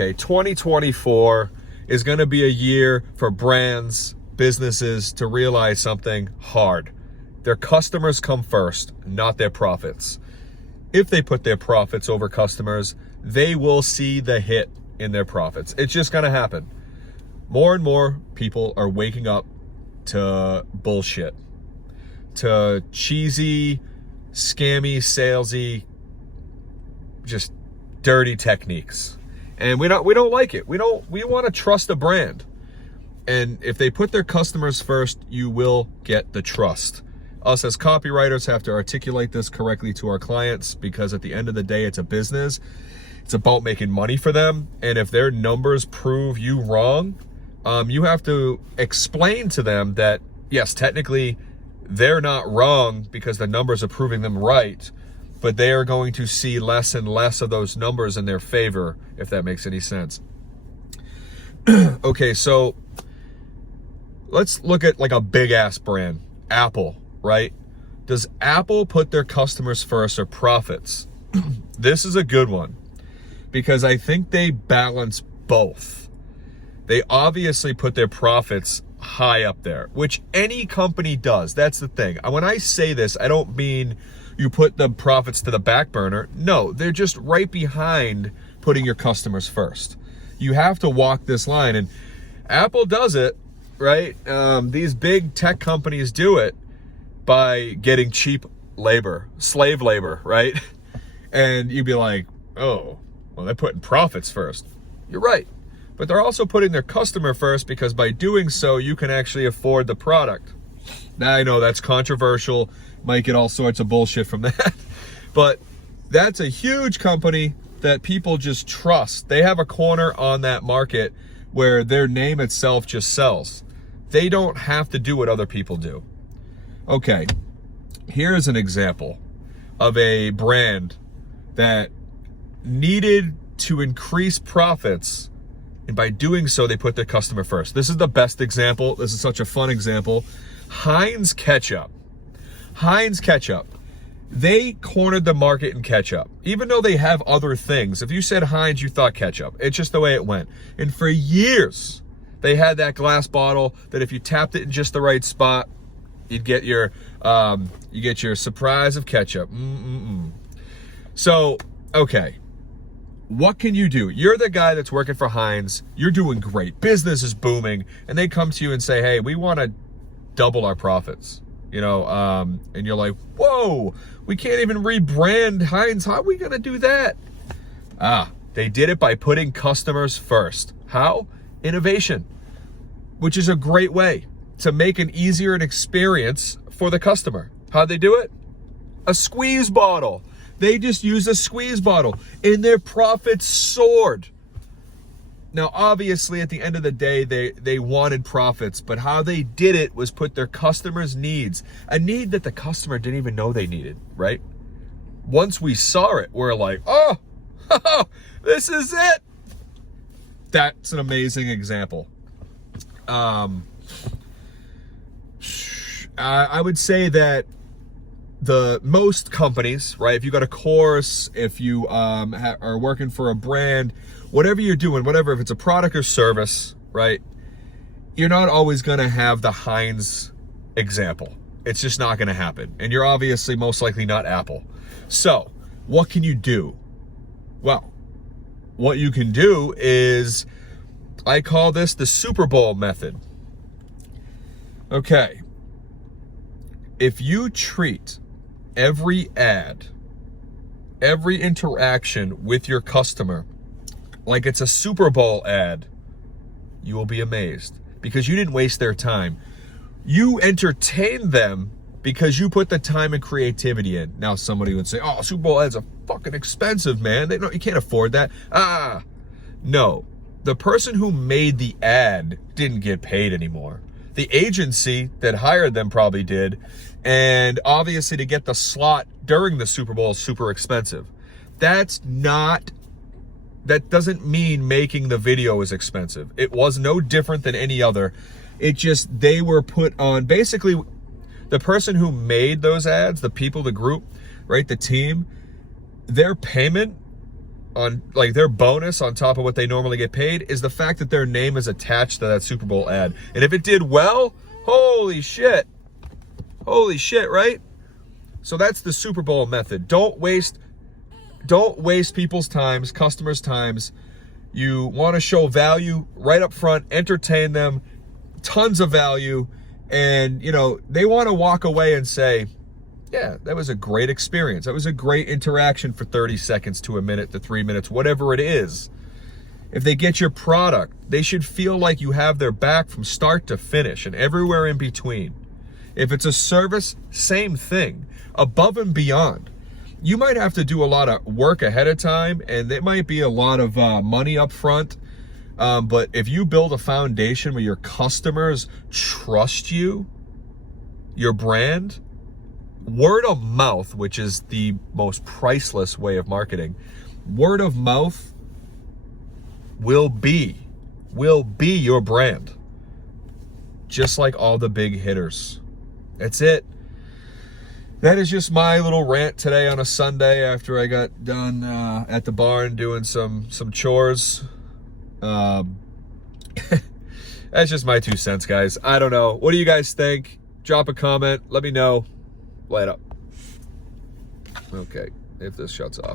okay, 2024 is going to be a year for brands, businesses to realize something hard. Their customers come first, not their profits. If they put their profits over customers, they will see the hit in their profits. It's just going to happen. More and more people are waking up to bullshit, to cheesy, scammy, salesy, just dirty techniques. And we don't like it. We want to trust a brand. And if they put their customers first, you will get the trust. Us as copywriters have to articulate this correctly to our clients, because at the end of the day, it's a business. It's about making money for them. And if their numbers prove you wrong, you have to explain to them that, yes, technically they're not wrong because the numbers are proving them right, but they are going to see less and less of those numbers in their favor, if that makes any sense. Okay, so let's look at like a big ass brand, Apple, right? Does Apple put their customers first or profits? This is a good one, because I think they balance both. They obviously put their profits high up there, which any company does. That's the thing. When I say this, I don't mean you put the profits to the back burner. No, they're just right behind putting your customers first. You have to walk this line, and Apple does it, right? These big tech companies do it by getting cheap labor, slave labor, right? And you'd be like, oh, well, they're putting profits first. You're right. But they're also putting their customer first, because by doing so, you can actually afford the product. Now, I know that's controversial, might get all sorts of bullshit from that, but that's a huge company that people just trust. They have a corner on that market where their name itself just sells. They don't have to do what other people do. Okay, here's an example of a brand that needed to increase profits, and by doing so, they put their customer first. This is the best example. This is such a fun example. Heinz Ketchup. Heinz Ketchup. They cornered the market in ketchup. Even though they have other things. If you said Heinz, you thought ketchup. It's just the way it went. And for years, they had that glass bottle that if you tapped it in just the right spot, you'd get your surprise of ketchup. So, okay. What can you do? You're the guy that's working for Heinz. You're doing great. Business is booming. And they come to you and say, hey, we want to double our profits. And you're like, whoa, we can't even rebrand Heinz. How are we going to do that? They did it by putting customers first. How? Innovation, which is a great way to make an easier experience for the customer. How'd they do it? A squeeze bottle. They just used a squeeze bottle and their profits soared. Now, obviously, at the end of the day, they wanted profits, but how they did it was put their customers' needs, a need that the customer didn't even know they needed, right? Once we saw it, we're like, oh, this is it. That's an amazing example. I would say that the most companies, right? If you got a course, if you are working for a brand, whatever you're doing, whatever, if it's a product or service, right? You're not always going to have the Heinz example. It's just not going to happen. And you're obviously most likely not Apple. So what can you do? Well, what you can do is, I call this the Super Bowl method. Okay. If you treat every ad, every interaction with your customer like it's a Super Bowl ad, you will be amazed, because you didn't waste their time. You entertained them because you put the time and creativity in. Now somebody would say, oh, Super Bowl ads are fucking expensive, man. You can't afford that. No. The person who made the ad didn't get paid anymore. The agency that hired them probably did. And obviously to get the slot during the Super Bowl is super expensive. That doesn't mean making the video is expensive. It was no different than any other. It just, they were put on, basically the person who made those ads, the people, the group, right, the team, their payment on like their bonus on top of what they normally get paid is the fact that their name is attached to that Super Bowl ad. And if it did well, holy shit, right? So that's the Super Bowl method. Don't waste people's times, customers' times. You want to show value right up front, entertain them, tons of value, and you know, they want to walk away and say, yeah, that was a great experience. That was a great interaction for 30 seconds to a minute to 3 minutes, whatever it is. If they get your product, they should feel like you have their back from start to finish and everywhere in between. If it's a service, same thing, above and beyond. You might have to do a lot of work ahead of time, and it might be a lot of money up front. But if you build a foundation where your customers trust you, your brand, word of mouth, which is the most priceless way of marketing, word of mouth will be your brand. Just like all the big hitters. That's it. That is just my little rant today on a Sunday after I got done at the barn doing some chores. That's just my 2 cents, guys. I don't know. What do you guys think? Drop a comment. Let me know. Light up. Okay, if this shuts off.